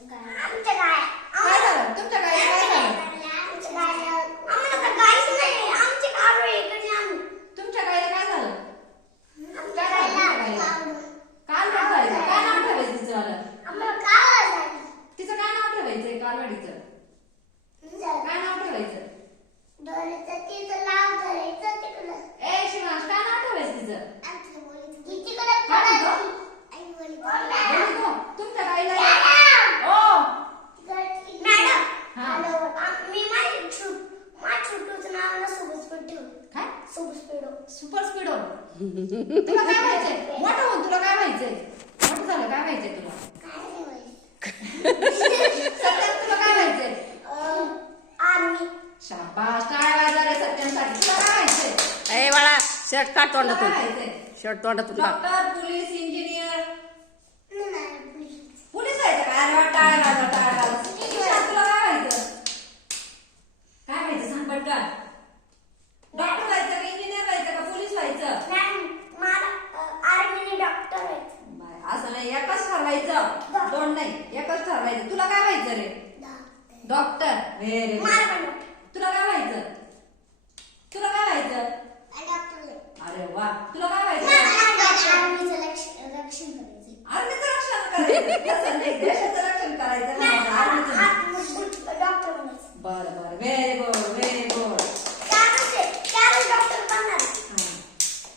आमच्या काय झालं? तुमच्या काय सुपर स्पीडो तुला काय व्हायचंय मोठं होऊन तुला काय व्हायचंय मोठं झालं काय व्हायचंय तुला? काय. सत्यात तुला काय व्हायचंय काय वाजणार आहे सत्यांसाठी? तुला काय व्हायचंय ए बाळा शर्ट काढ तुला काय तोंडातून व्हायचंय शर्ट तोंडातून काढ. Doctor police engineer. पोलीस. व्हायचं काय अरे वा, वाजवा, वाजवा. तुला तुला काय व्हायचं काय व्हायचं सांग पटकन डॉक्टर व्हायचं का इंजिनियर व्हायचं का पोलीस व्हायचं नाही, मला अं, आर्मीने डॉक्टर व्हायचं बाय, असं नाही एकच ठरवायचं दोन नाही एकच ठरवायचं तुला काय व्हायचं रे डॉक्टर. Very good. तुला काय व्हायचं? तुला काय व्हायचं. अरे वा. तुला काय व्हायचं? आर्मीचं रक्षण करायचं. देशाचं रक्षण करायचं. डॉक्टर बरं बरं. व्हेरी